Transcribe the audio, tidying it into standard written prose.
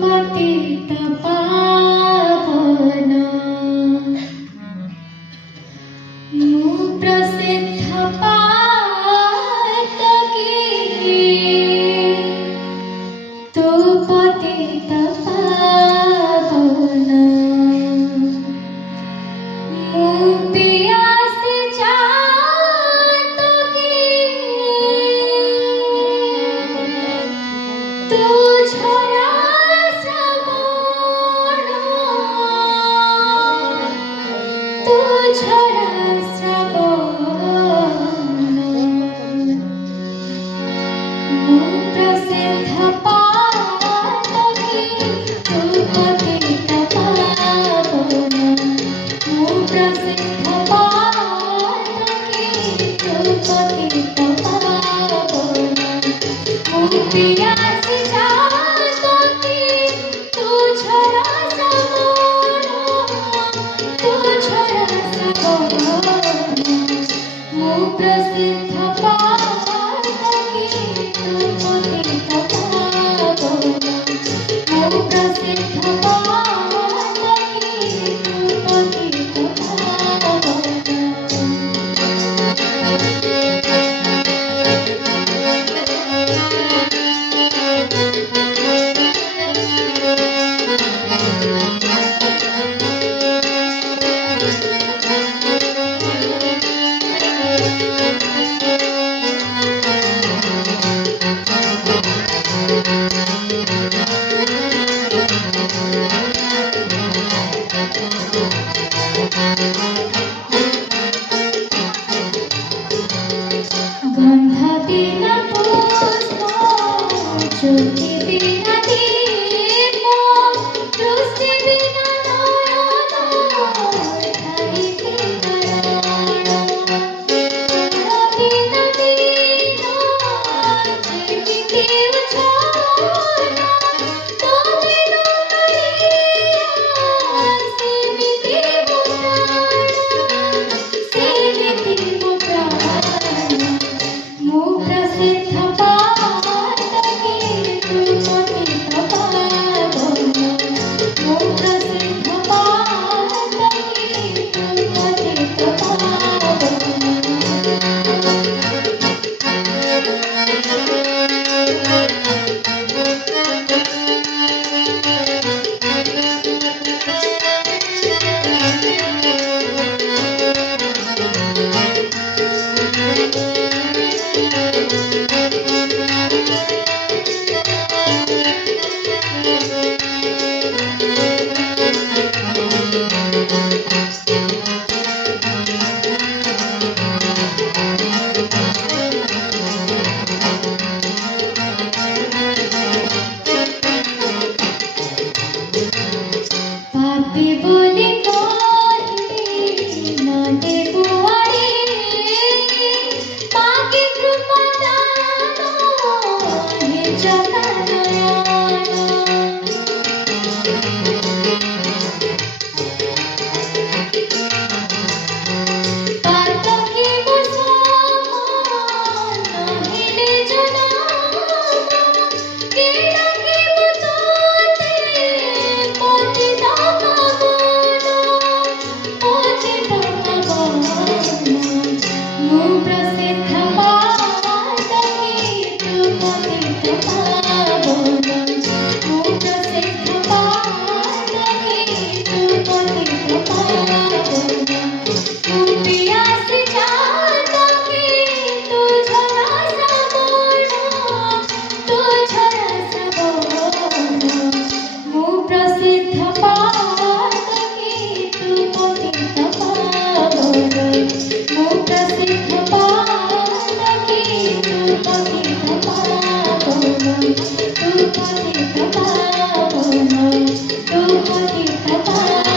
पतित पावन मु प्रसिद्ध पातकी तु पतित पावन मु पियासी चातकी तु झरा श्रवण तु झरा श्रवण मु प्रसिद्ध पातकी तु पतित पावन मु प्रसिद्ध पातकी तु पतित पावन मु पियासी चातकी तु झरा श्रवण तु झरा श्रवण मु प्रसिद्ध पातकी तु पतित पावन मु प्रसिद्ध पातकी तु पतित पावन गंध बिना पुष्प ज्योति बिना दीप दृष्टि बिना नयन ठाई के करण बिना दीन जेमिति उछाल तो बिना करिया सेमिति मो प्राण मु प्रसिद्ध पातकी तु पतित पावन मु प्रसिद्ध पातकी तु पतित पावन पापी बोली कही न देबु आड़ी पाके कृपा दान हे जगन्नाथ पातकी मुसलमान नहिले जनाम केडकी मुतोते पतित पावन पतित पावन मु प्रसिद्ध पातकी तु पतित पावन मु प्रसिद्ध पातकी तु पतित पावन मु पियासी चातकी तु झरा श्रवण तु झरा श्रवण मु प्रसिद्ध पातकी तु पतित पावन मु प्रसिद्ध पातकी तु पतित पावन तु पतित पावन तु पतित पावन